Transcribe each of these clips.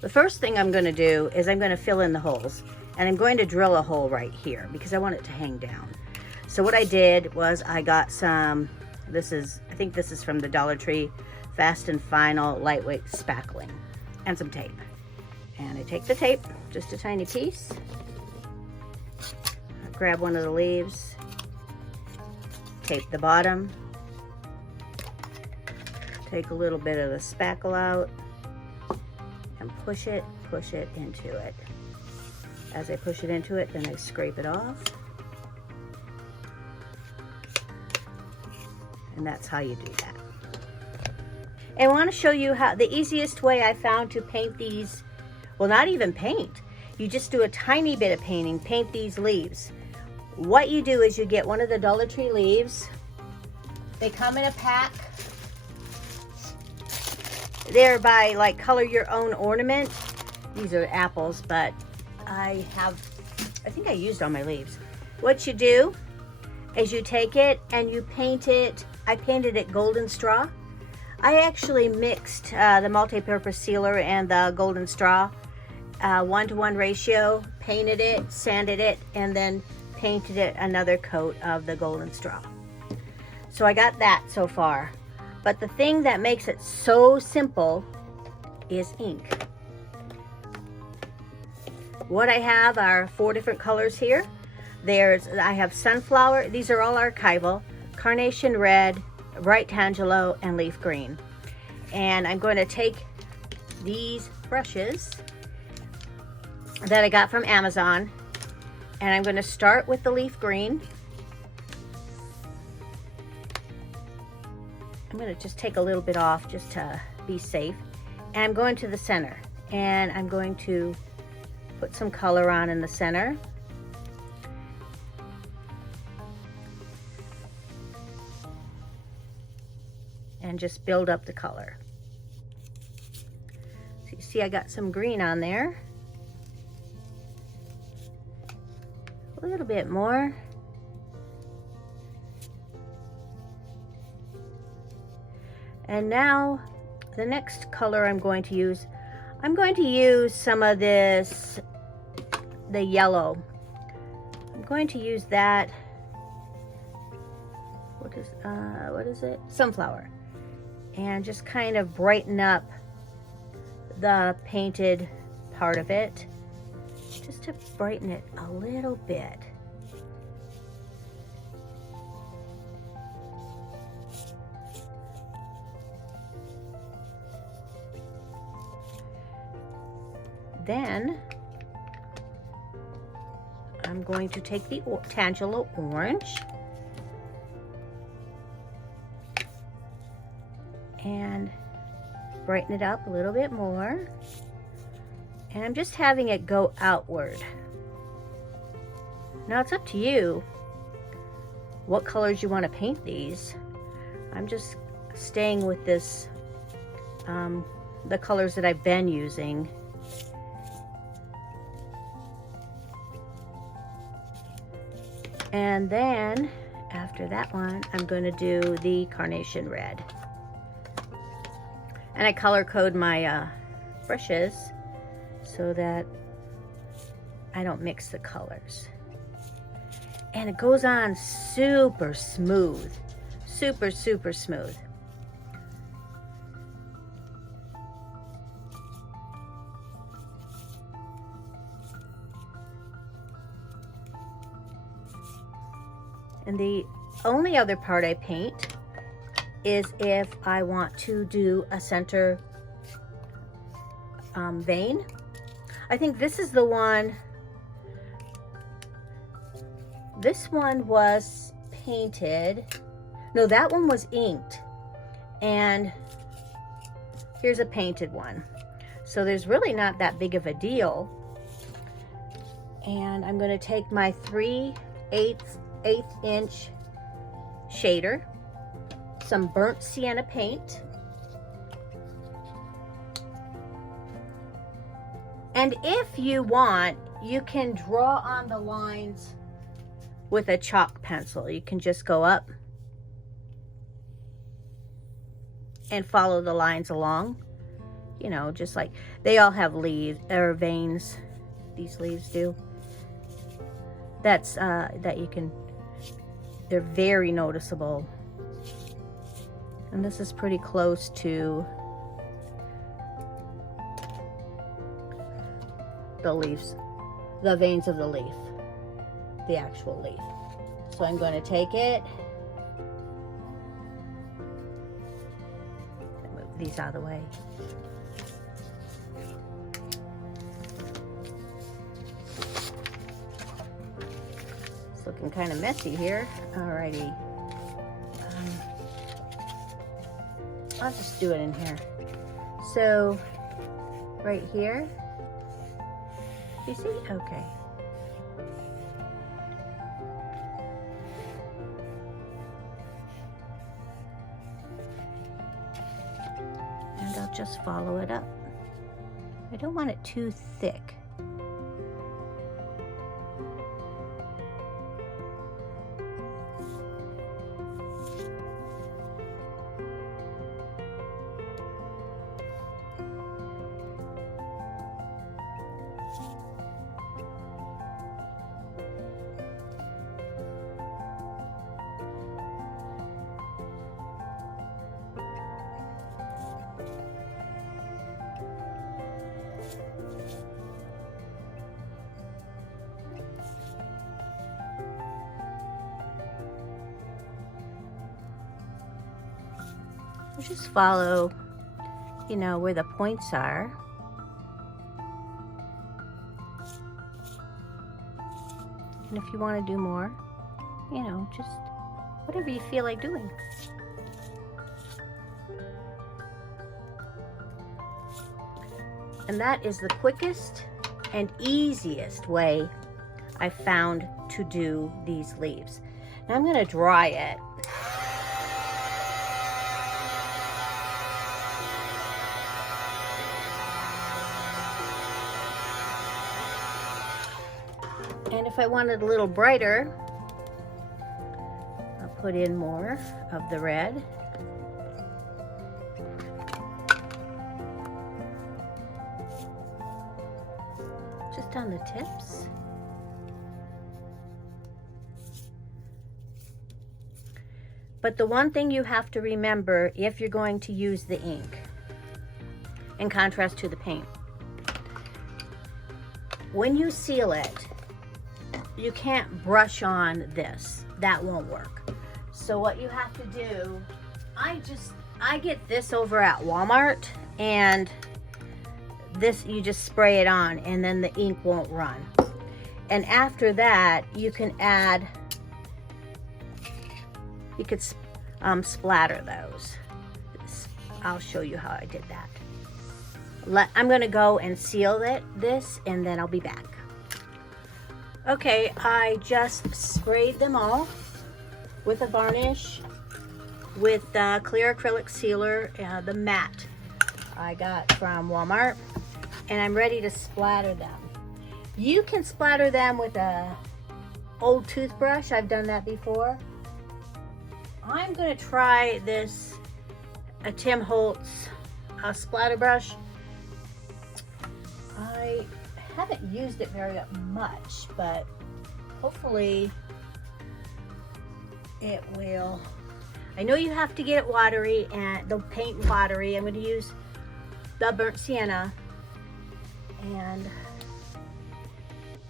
The first thing I'm going to do is I'm going to fill in the holes, and I'm going to drill a hole right here because I want it to hang down. So what I did was I got some, I think this is from the Dollar Tree, Fast and Final Lightweight Spackling, and some tape. And I take the tape, just a tiny piece, I grab one of the leaves, tape the bottom, take a little bit of the spackle out, and push it into it. As I push it into it, then I scrape it off. And that's how you do that. And I want to show you how the easiest way I found to paint these, well, not even paint. You just do a tiny bit of painting, paint these leaves. What you do is you get one of the Dollar Tree leaves. They come in a pack. They're by like Color Your Own Ornament. These are apples, but I think I used all my leaves. What you do is you take it and you paint it. I painted it golden straw. I actually mixed the multi-purpose sealer and the golden straw, 1-to-1 ratio, painted it, sanded it, and then painted it another coat of the golden straw. So I got that so far. But the thing that makes it so simple is ink. What I have are 4 different colors here. I have Sunflower, these are all Archival, Carnation Red, Bright Tangelo, and Leaf Green. And I'm going to take these brushes that I got from Amazon, and I'm going to start with the Leaf Green. I'm going to just take a little bit off just to be safe. And I'm going to the center, and I'm going to put some color on in the center. And just build up the color. So you see I got some green on there. A little bit more. And now the next color I'm going to use some of this, the yellow. I'm going to use that, what is it? Sunflower. And just kind of brighten up the painted part of it, just to brighten it a little bit. Then I'm going to take the Tangelo orange and brighten it up a little bit more. And I'm just having it go outward. Now it's up to you what colors you want to paint these. I'm just staying with this, the colors that I've been using. And then after that one, I'm going to do the Carnation Red. And I color code my brushes so that I don't mix the colors. And it goes on super smooth, super, super smooth. And the only other part I paint is if I want to do a center vein. I think this is the one. This one was painted. No, that one was inked. And here's a painted one. So there's really not that big of a deal. And I'm going to take my 3/8 inch shader, some burnt sienna paint, and if you want, you can draw on the lines with a chalk pencil. You can just go up and follow the lines along. you know, just like they all have leaves or veins. These leaves do. That's that you can, they're very noticeable. And this is pretty close to the leaves, the veins of the leaf, the actual leaf. So I'm going to take it, move these out of the way. It's looking kind of messy here. Alrighty. I'll just do it in here. So right here, you see? Okay. And I'll just follow it up. I don't want it too thick. Just follow, you know, where the points are. And if you want to do more, you know, just whatever you feel like doing. And that is the quickest and easiest way I found to do these leaves. Now I'm going to dry it. And if I wanted a little brighter, I'll put in more of the red. Just on the tips. But the one thing you have to remember if you're going to use the ink, in contrast to the paint, when you seal it, you can't brush on this. That won't work. So what you have to do, I get this over at Walmart, and this you just spray it on and then the ink won't run. And after that, you can add, you could splatter those. I'll show you how I did that. I'm gonna go and seal this and then I'll be back. Okay, I just sprayed them all with a varnish with clear acrylic sealer, the matte I got from Walmart, and I'm ready to splatter them. You can splatter them with a old toothbrush. I've done that before. I'm gonna try this, a Tim Holtz splatter brush. I haven't used it very much, but hopefully it will. I know you have to get it watery and the paint watery. I'm going to use the burnt sienna and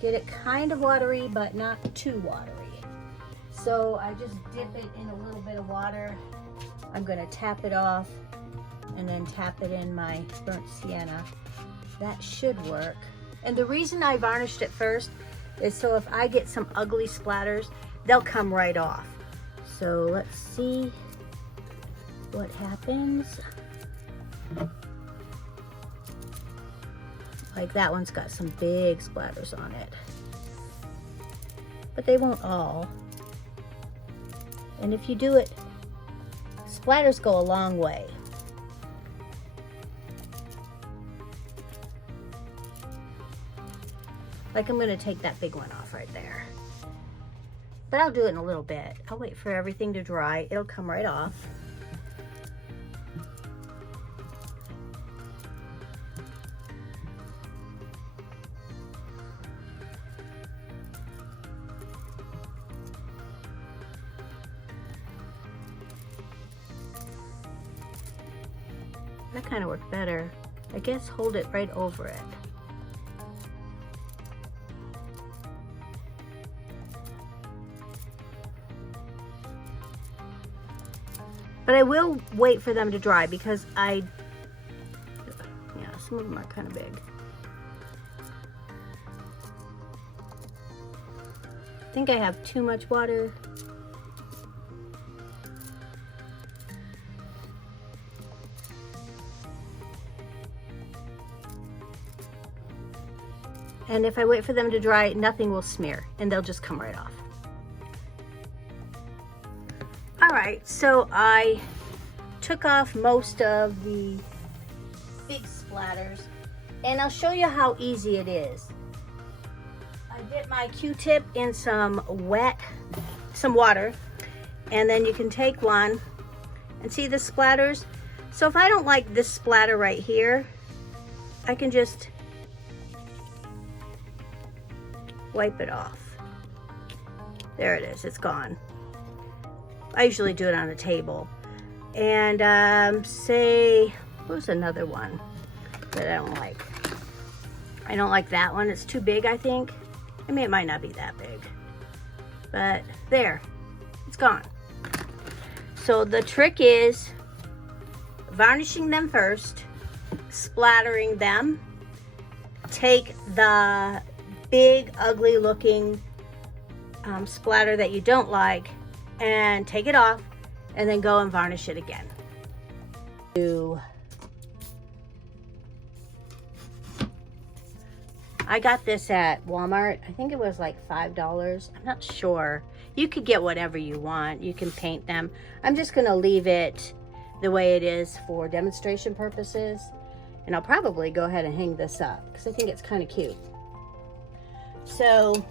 get it kind of watery, but not too watery. So I just dip it in a little bit of water. I'm going to tap it off and then tap it in my burnt sienna. That should work. And the reason I varnished it first is so if I get some ugly splatters, they'll come right off. So let's see what happens. Like that one's got some big splatters on it. But they won't all. And if you do it, splatters go a long way. Like I'm going to take that big one off right there. But I'll do it in a little bit. I'll wait for everything to dry. It'll come right off. That kind of worked better. I guess hold it right over it. But I will wait for them to dry because yeah, some of them are kind of big. I think I have too much water. And if I wait for them to dry, nothing will smear and they'll just come right off. All right, so I took off most of the big splatters and I'll show you how easy it is. I dip my Q-tip in some water, and then you can take one and see the splatters. So if I don't like this splatter right here, I can just wipe it off. There it is, it's gone. I usually do it on a table. And say, where's another one that I don't like? I don't like that one, it's too big, I think. I mean, it might not be that big, but there, it's gone. So the trick is varnishing them first, splattering them, take the big, ugly looking splatter that you don't like and take it off and then go and varnish it again. I got this at Walmart. I think it was like $5. I'm not sure. You could get whatever you want. You can paint them. I'm just gonna leave it the way it is for demonstration purposes. And I'll probably go ahead and hang this up because I think it's kind of cute. So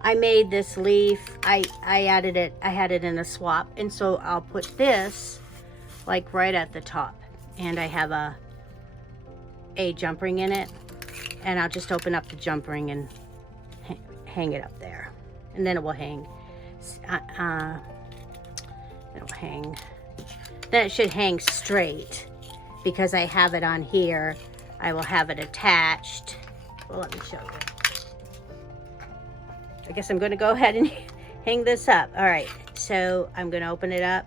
I made this leaf. I added it, I had it in a swap. And so I'll put this like right at the top. And I have a jump ring in it. And I'll just open up the jump ring and hang it up there. And then it will hang. It'll hang. Then it should hang straight because I have it on here. I will have it attached. Well, let me show you. I guess I'm going to go ahead and hang this up. All right, so I'm going to open it up.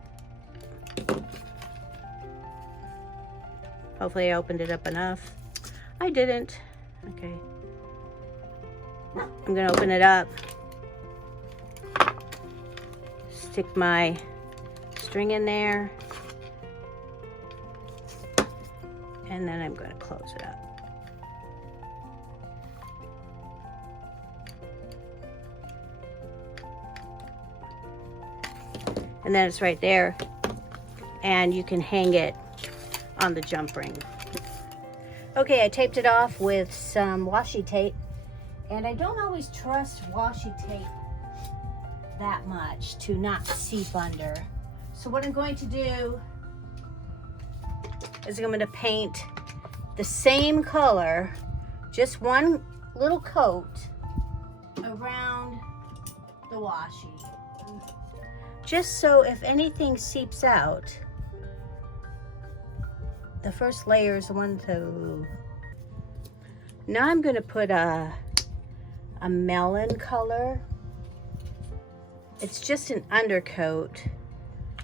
Hopefully I opened it up enough. I didn't. Okay. I'm going to open it up. Stick my string in there. And then I'm going to close it up. And then it's right there. And you can hang it on the jump ring. Okay, I taped it off with some washi tape. And I don't always trust washi tape that much to not seep under. So what I'm going to do is I'm going to paint the same color, just one little coat around the washi. Just so if anything seeps out, the first layer is the one to... Now I'm going to put a melon color. It's just an undercoat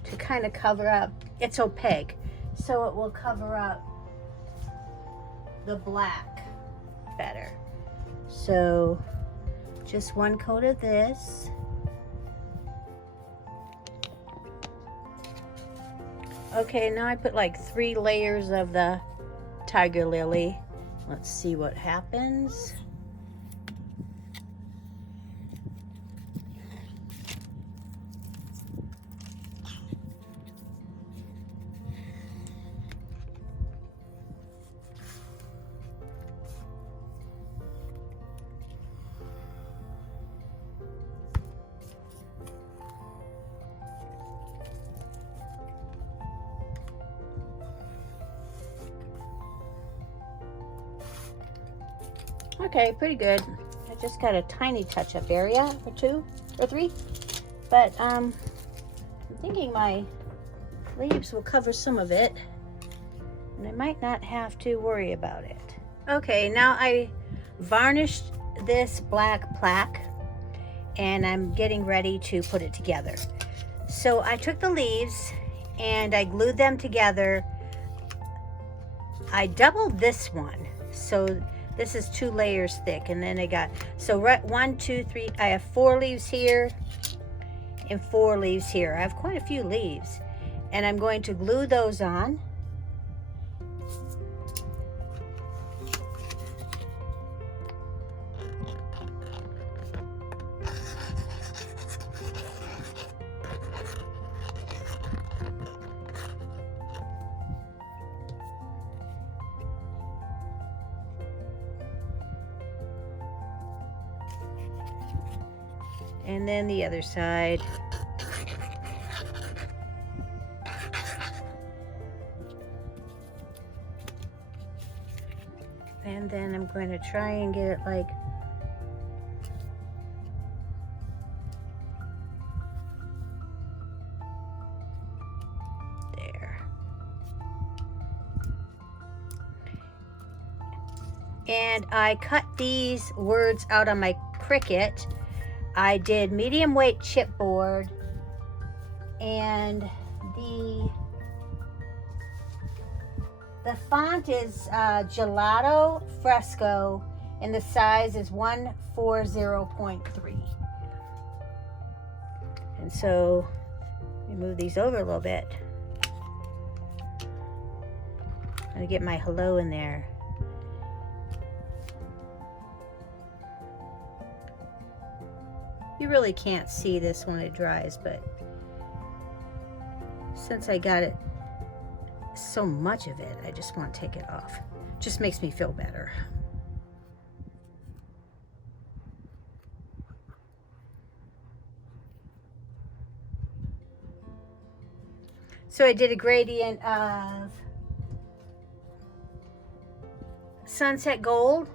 to kind of cover up. It's opaque, so it will cover up the black better. So just one coat of this. Okay, now I put like 3 layers of the tiger lily. Let's see what happens. Okay, pretty good. I just got a tiny touch-up area or 2 or 3, but I'm thinking my leaves will cover some of it. And I might not have to worry about it. Okay, now I varnished this black plaque and I'm getting ready to put it together. So I took the leaves and I glued them together. I doubled this one, so this is 2 layers thick, and then I got, so 1, 2, 3, I have 4 leaves here and 4 leaves here. I have quite a few leaves, and I'm going to glue those on. And then the other side. And then I'm going to try and get it like there. And I cut these words out on my Cricut. I did medium weight chipboard, and the font is Gelato Fresco, and the size is 140.3. And so let me move these over a little bit. I'm gonna get my hello in there. You really can't see this when it dries, but since I got it, so much of it, I just want to take it off. Just makes me feel better. So I did a gradient of sunset gold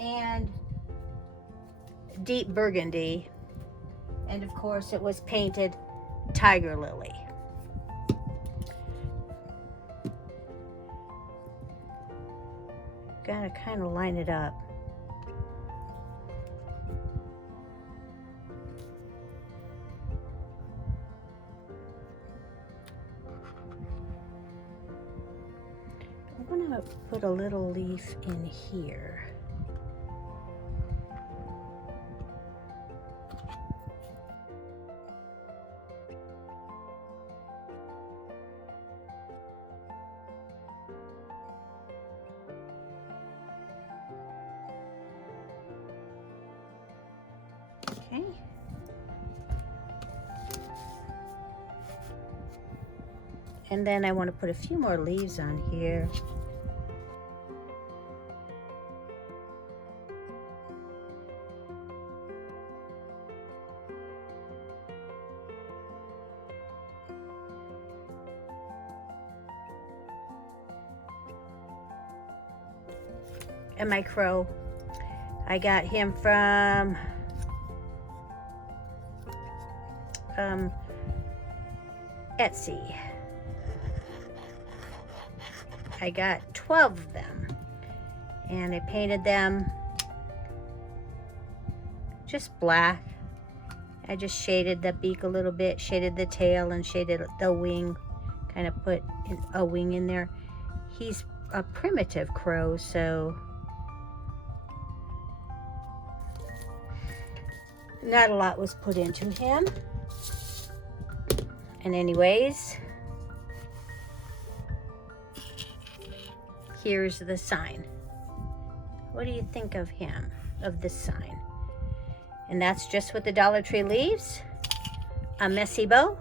and deep burgundy. And of course it was painted tiger lily. Gotta kind of line it up. I'm gonna put a little leaf in here. Okay. And then I want to put a few more leaves on here. And my crow, I got him from Etsy. I got 12 of them, and I painted them just black. I just shaded the beak a little bit, shaded the tail, and shaded the wing, kind of put a wing in there. He's a primitive crow, so not a lot was put into him. And anyways, here's the sign. What do you think of him, of this sign? And that's just with the Dollar Tree leaves, a messy bow,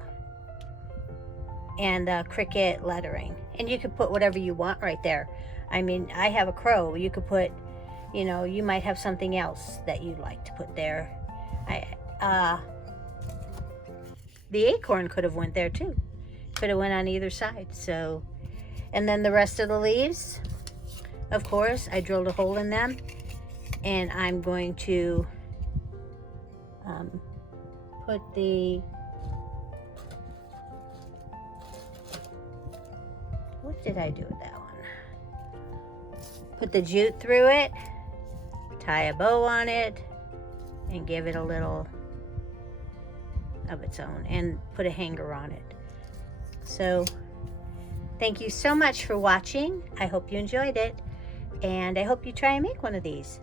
and Cricut lettering. And you could put whatever you want right there. I mean, I have a crow. You could put, you know, you might have something else that you'd like to put there. The acorn could have went there too. Could have went on either side. So, and then the rest of the leaves, of course, I drilled a hole in them, and I'm going to put the, what did I do with that one? Put the jute through it, tie a bow on it, and give it a little of its own, and put a hanger on it. So thank you so much for watching. I hope you enjoyed it, and I hope you try and make one of these.